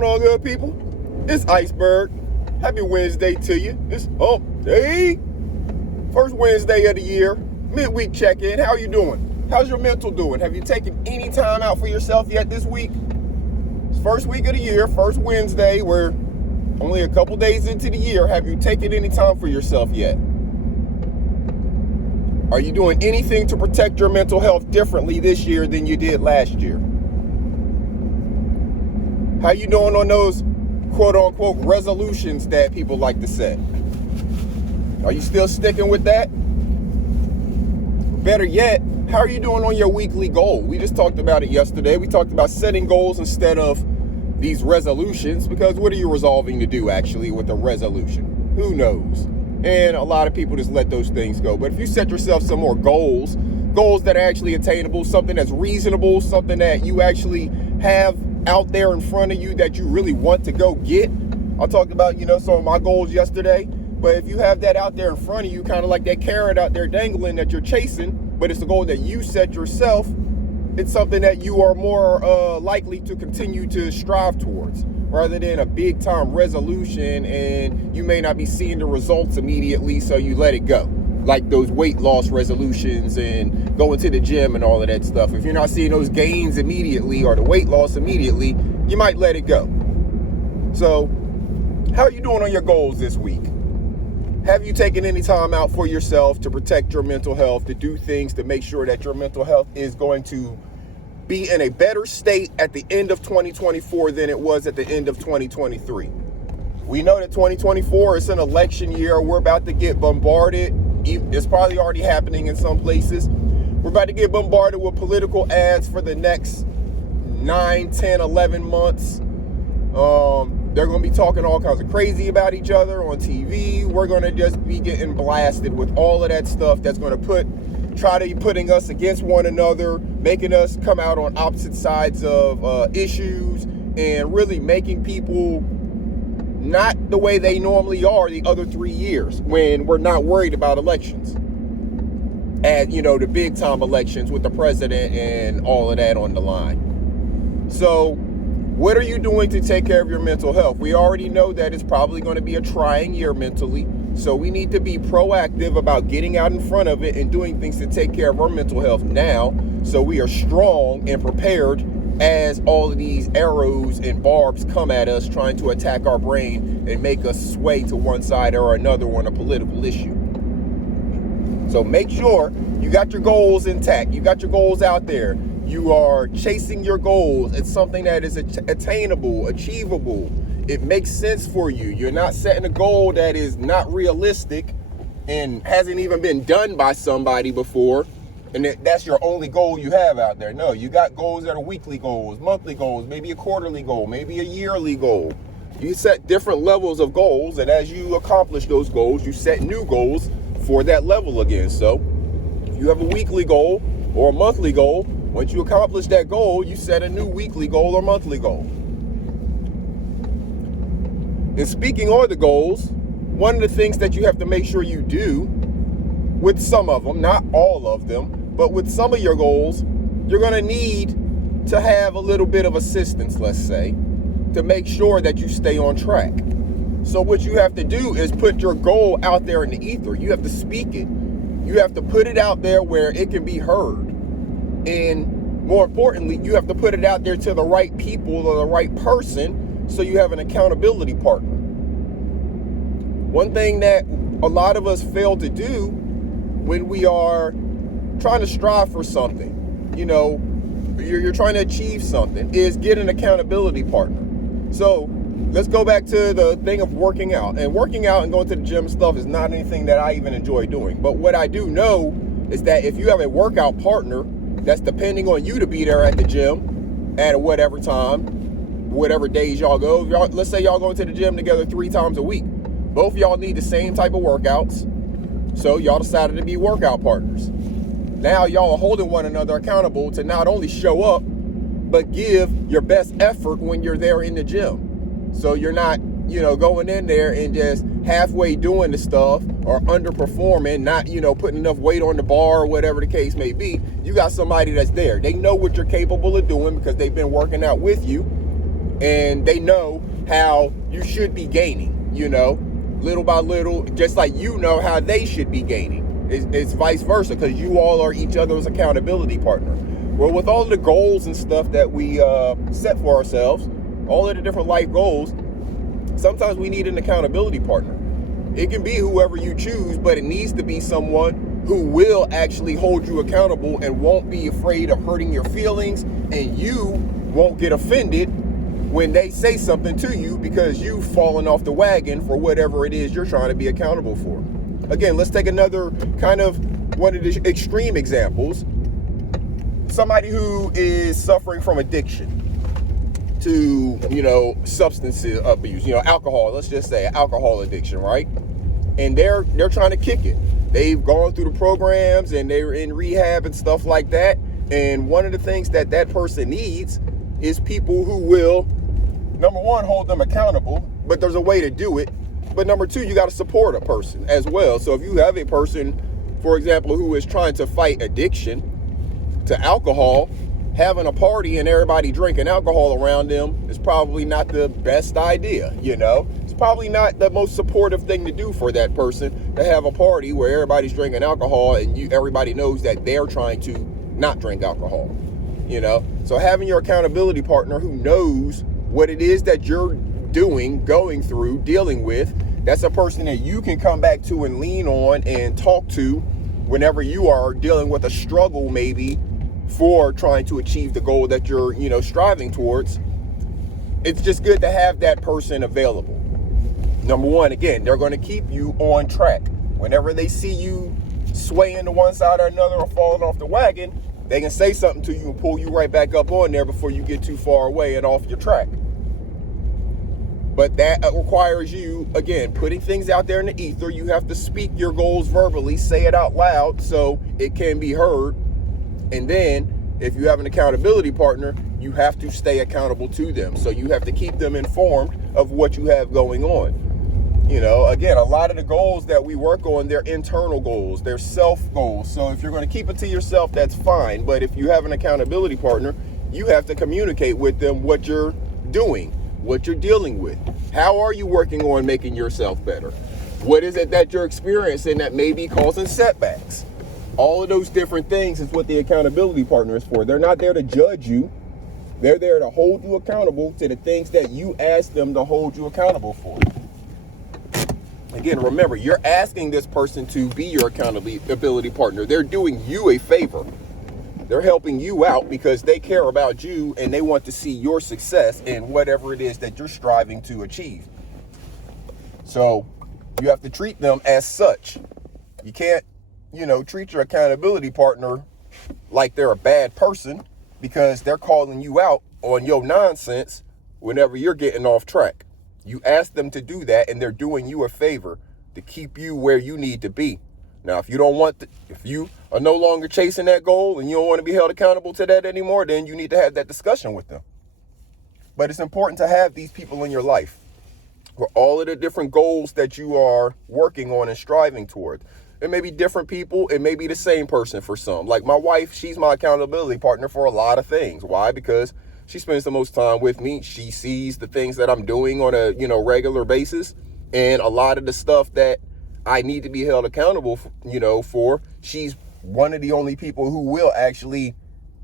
going on, good people? It's Iceberg. Happy Wednesday to you. It's hump day. First Wednesday of the year. Midweek check-in. How you doing? How's your mental doing? Have you taken any time out for yourself yet this week? It's first week of the year, first Wednesday. We're only a couple days into the year. Have you taken any time for yourself yet? Are you doing anything to protect your mental health differently this year than you did last year? How you doing on those quote-unquote resolutions that people like to set? Are you still sticking with that? Better yet, how are you doing on your weekly goal? We just talked about it yesterday. We talked about setting goals instead of these resolutions, because what are you resolving to do actually with a resolution? Who knows? And a lot of people just let those things go. But if you set yourself some more goals that are actually attainable, something that's reasonable, something that you actually have out there in front of you that you really want to go get. I talked about, some of my goals yesterday, but if you have that out there in front of you, kind of like that carrot out there dangling that you're chasing, but it's a goal that you set yourself, it's something that you are more likely to continue to strive towards, rather than a big time resolution and you may not be seeing the results immediately, so you let it go. Like those weight loss resolutions and going to the gym and all of that stuff. If you're not seeing those gains immediately or the weight loss immediately, you might let it go. So, how are you doing on your goals this week? Have you taken any time out for yourself to protect your mental health, to do things to make sure that your mental health is going to be in a better state at the end of 2024 than it was at the end of 2023? We know that 2024 is an election year. We're about to get bombarded. It's probably already happening in some places. We're about to get bombarded with political ads for the next 9, 10, 11 months. They're going to be talking all kinds of crazy about each other on TV. We're going to just be getting blasted with all of that stuff that's going to try to be putting us against one another, making us come out on opposite sides of issues, and really making people not the way they normally are the other 3 years when we're not worried about elections. And, the big time elections with the president and all of that on the line. So what are you doing to take care of your mental health? We already know that it's probably going to be a trying year mentally. So we need to be proactive about getting out in front of it and doing things to take care of our mental health now, so we are strong and prepared as all of these arrows and barbs come at us trying to attack our brain and make us sway to one side or another on a political issue. So make sure you got your goals intact. You got your goals out there. You are chasing your goals. It's something that is attainable, achievable. It makes sense for you. You're not setting a goal that is not realistic and hasn't even been done by somebody before, and that's your only goal you have out there. No, you got goals that are weekly goals, monthly goals, maybe a quarterly goal, maybe a yearly goal. You set different levels of goals, and as you accomplish those goals, you set new goals for that level again. So if you have a weekly goal or a monthly goal, once you accomplish that goal, you set a new weekly goal or monthly goal. And speaking on the goals, one of the things that you have to make sure you do with some of them, not all of them, but with some of your goals, you're going to need to have a little bit of assistance, let's say, to make sure that you stay on track. So what you have to do is put your goal out there in the ether. You have to speak it. You have to put it out there where it can be heard. And more importantly, you have to put it out there to the right people or the right person, so you have an accountability partner. One thing that a lot of us fail to do when we are trying to strive for something, you're trying to achieve something, is get an accountability partner. So let's go back to the thing of working out. And working out and going to the gym stuff is not anything that I even enjoy doing. But what I do know is that if you have a workout partner that's depending on you to be there at the gym at whatever time, whatever days y'all go, let's say y'all go to the gym together 3 times a week. Both of y'all need the same type of workouts. So y'all decided to be workout partners. Now y'all are holding one another accountable to not only show up, but give your best effort when you're there in the gym. So you're not, going in there and just halfway doing the stuff or underperforming, not, putting enough weight on the bar or whatever the case may be. You got somebody that's there. They know what you're capable of doing because they've been working out with you. and they know how you should be gaining, little by little, just like you know how they should be gaining. It's vice versa, because you all are each other's accountability partner. Well, with all of the goals and stuff that we set for ourselves, all of the different life goals, sometimes we need an accountability partner. It can be whoever you choose, but it needs to be someone who will actually hold you accountable and won't be afraid of hurting your feelings, and you won't get offended when they say something to you because you've fallen off the wagon for whatever it is you're trying to be accountable for. Again, let's take another kind of one of the extreme examples. Somebody who is suffering from addiction to, substance abuse, alcohol, let's just say alcohol addiction, right? And they're trying to kick it. They've gone through the programs and they're in rehab and stuff like that. And one of the things that person needs is people who will, number one, hold them accountable, but there's a way to do it. But number two, you got to support a person as well. So if you have a person, for example, who is trying to fight addiction to alcohol, having a party and everybody drinking alcohol around them is probably not the best idea, It's probably not the most supportive thing to do for that person, to have a party where everybody's drinking alcohol and everybody knows that they're trying to not drink alcohol, So having your accountability partner who knows what it is that you're doing, going through, dealing with, that's a person that you can come back to and lean on and talk to whenever you are dealing with a struggle, maybe for trying to achieve the goal that you're, striving towards. It's just good to have that person available. Number one, again, they're going to keep you on track. Whenever they see you swaying to one side or another or falling off the wagon, they can say something to you and pull you right back up on there before you get too far away and off your track. But that requires you, again, putting things out there in the ether. You have to speak your goals verbally, say it out loud so it can be heard. And then if you have an accountability partner, you have to stay accountable to them. So you have to keep them informed of what you have going on. Again, a lot of the goals that we work on, they're internal goals, they're self goals. So if you're going to keep it to yourself, that's fine. But if you have an accountability partner, you have to communicate with them what you're doing, what you're dealing with. How are you working on making yourself better? What is it that you're experiencing that may be causing setbacks? All of those different things is what the accountability partner is for. They're not there to judge you. They're there to hold you accountable to the things that you ask them to hold you accountable for. Again, remember, you're asking this person to be your accountability partner. They're doing you a favor. They're helping you out because they care about you and they want to see your success in whatever it is that you're striving to achieve. So you have to treat them as such. You can't, treat your accountability partner like they're a bad person because they're calling you out on your nonsense whenever you're getting off track. You ask them to do that and they're doing you a favor to keep you where you need to be. Now, if you are no longer chasing that goal and you don't want to be held accountable to that anymore, then you need to have that discussion with them. But it's important to have these people in your life for all of the different goals that you are working on and striving toward. It may be different people. It may be the same person for some. Like my wife, she's my accountability partner for a lot of things. Why? Because she spends the most time with me. She sees the things that I'm doing on a, regular basis. And a lot of the stuff that I need to be held accountable, for, she's one of the only people who will actually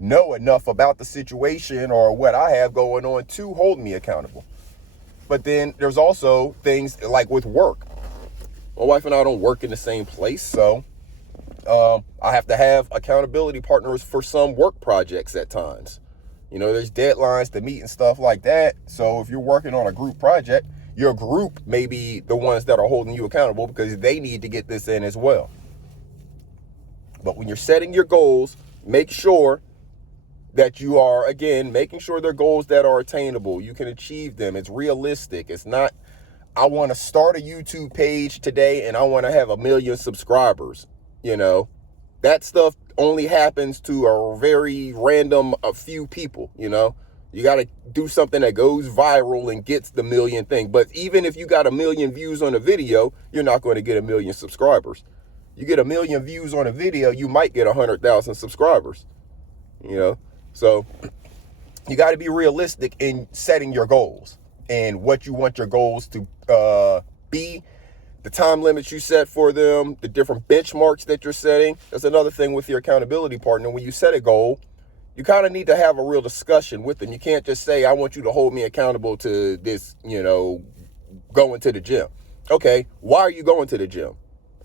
know enough about the situation or what I have going on to hold me accountable. But then there's also things like with work. My wife and I don't work in the same place, so I have to have accountability partners for some work projects at times. There's deadlines to meet and stuff like that. So if you're working on a group project, your group may be the ones that are holding you accountable because they need to get this in as well. But when you're setting your goals, make sure that you are, again, making sure they're goals that are attainable. You can achieve them. It's realistic. It's not, I want to start a YouTube page today and I want to have 1 million subscribers. That stuff only happens to a very random, a few people, You got to do something that goes viral and gets the 1 million thing. But even if you got 1 million views on a video, you're not going to get 1 million subscribers. You get 1 million views on a video, you might get 100,000 subscribers. So You got to be realistic in setting your goals and what you want your goals to be, the time limits you set for them, the different benchmarks that you're setting. That's another thing with your accountability partner. When you set a goal, you kind of need to have a real discussion with them. You can't just say, I want you to hold me accountable to this, going to the gym. Okay, why are you going to the gym?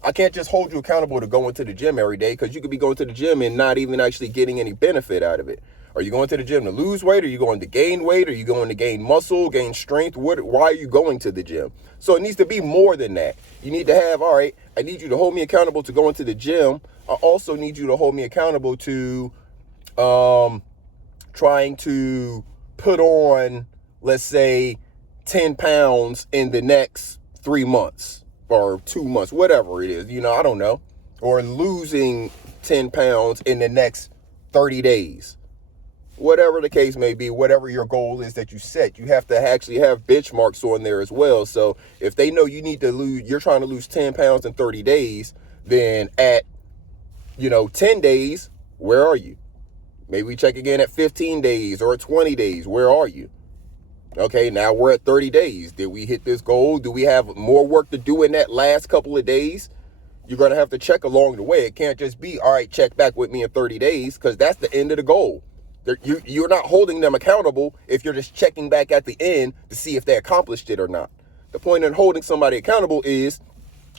I can't just hold you accountable to going to the gym every day, because you could be going to the gym and not even actually getting any benefit out of it. Are you going to the gym to lose weight? Are you going to gain weight? Are you going to gain muscle, gain strength? Why are you going to the gym? So it needs to be more than that. You need to have, all right, I need you to hold me accountable to going to the gym. I also need you to hold me accountable to trying to put on, let's say, 10 pounds in the next 3 months or 2 months, whatever it is, I don't know, or losing 10 pounds in the next 30 days. Whatever the case may be, whatever your goal is that you set, you have to actually have benchmarks on there as well. So if they know you're trying to lose 10 pounds in 30 days, then at, 10 days, where are you? Maybe we check again at 15 days or at 20 days. Where are you? Okay, now we're at 30 days. Did we hit this goal? Do we have more work to do in that last couple of days? You're going to have to check along the way. It can't just be, all right, check back with me in 30 days, because that's the end of the goal. You're not holding them accountable if you're just checking back at the end to see if they accomplished it or not. The point in holding somebody accountable is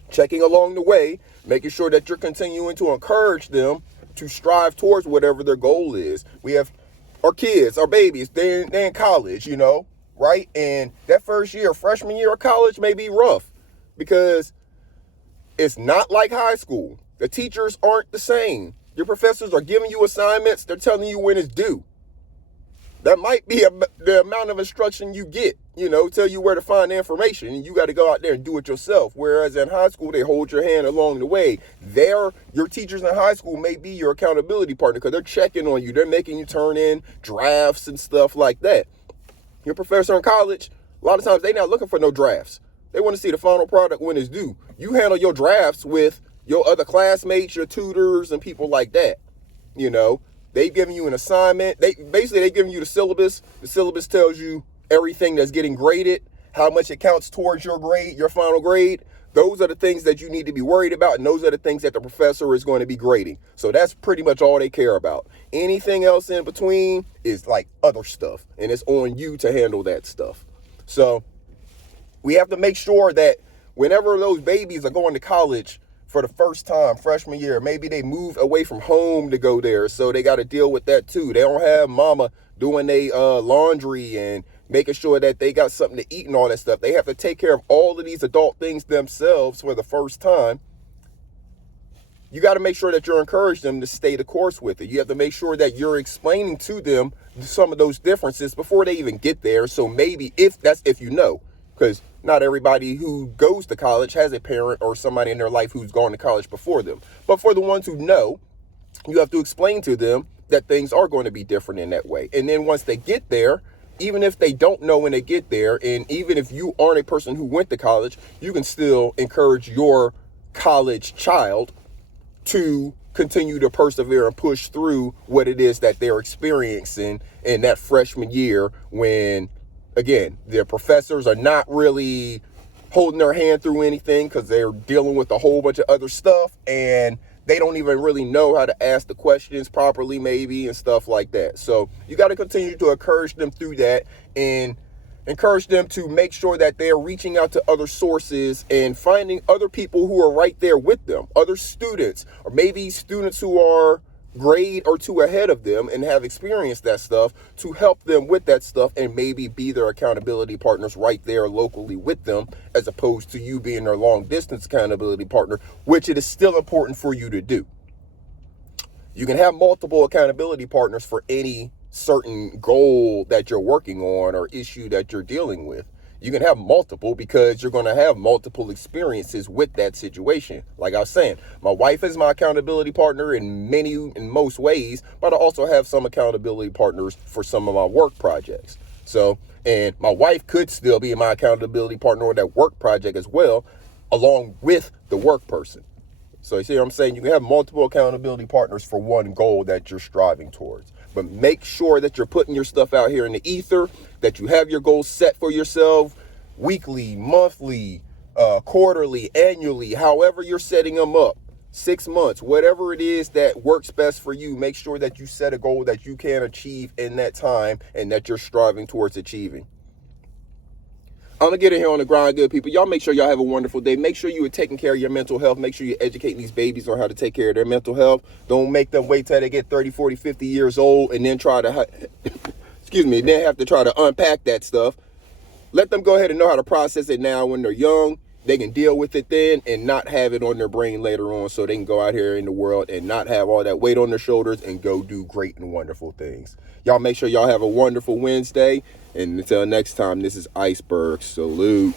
checking along the way, making sure that you're continuing to encourage them to strive towards whatever their goal is. We have our kids, our babies, they're in college, right? And that first year, freshman year of college, may be rough, because it's not like high school. The teachers aren't the same. Your professors are giving you assignments. They're telling you when it's due. That might be the amount of instruction you get, tell you where to find the information, and you got to go out there and do it yourself. Whereas in high school, they hold your hand along the way. Your teachers in high school may be your accountability partner, because they're checking on you. They're making you turn in drafts and stuff like that. Your professor in college, a lot of times they're not looking for no drafts. They want to see the final product when it's due. You handle your drafts with your other classmates, your tutors, and people like that. They've given you an assignment. They've given you the syllabus. The syllabus tells you everything that's getting graded, how much it counts towards your grade, your final grade. Those are the things that you need to be worried about, and those are the things that the professor is going to be grading. So that's pretty much all they care about. Anything else in between is like other stuff, and it's on you to handle that stuff. So we have to make sure that whenever those babies are going to college for the first time, freshman year, maybe they moved away from home to go there, so they got to deal with that too. They don't have mama doing their laundry and making sure that they got something to eat and all that stuff. They have to take care of all of these adult things themselves for the first time. You got to make sure that you're encouraging them to stay the course with it. You have to make sure that you're explaining to them some of those differences before they even get there. So maybe if because not everybody who goes to college has a parent or somebody in their life who's gone to college before them. But for the ones who know, you have to explain to them that things are going to be different in that way. And then once they get there, even if they don't know when they get there, and even if you aren't a person who went to college, you can still encourage your college child to continue to persevere and push through what it is that they're experiencing in that freshman year, when, again, their professors are not really holding their hand through anything because they're dealing with a whole bunch of other stuff, and they don't even really know how to ask the questions properly, maybe, and stuff like that. So you got to continue to encourage them through that, and encourage them to make sure that they're reaching out to other sources and finding other people who are right there with them, other students, or maybe students who are grade or two ahead of them and have experienced that stuff, to help them with that stuff and maybe be their accountability partners right there locally with them, as opposed to you being their long distance accountability partner, which it is still important for you to do. You can have multiple accountability partners for any certain goal that you're working on or issue that you're dealing with. You can have multiple because you're going to have multiple experiences with that situation. Like I was saying, my wife is my accountability partner in most ways, but I also have some accountability partners for some of my work projects. So, and my wife could still be my accountability partner on that work project as well, along with the work person. So you see what I'm saying? You can have multiple accountability partners for one goal that you're striving towards. But make sure that you're putting your stuff out here in the ether, that you have your goals set for yourself weekly, monthly, quarterly, annually, however you're setting them up. 6 months, whatever it is that works best for you. Make sure that you set a goal that you can achieve in that time and that you're striving towards achieving. I'm going to get in here on the grind, good people. Y'all make sure y'all have a wonderful day. Make sure you are taking care of your mental health. Make sure you're educating these babies on how to take care of their mental health. Don't make them wait till they get 30, 40, 50 years old and then try to, then have to try to unpack that stuff. Let them go ahead and know how to process it now when they're young. They can deal with it then and not have it on their brain later on, so they can go out here in the world and not have all that weight on their shoulders and go do great and wonderful things. Y'all make sure y'all have a wonderful Wednesday. And until next time, this is Iceberg. Salute.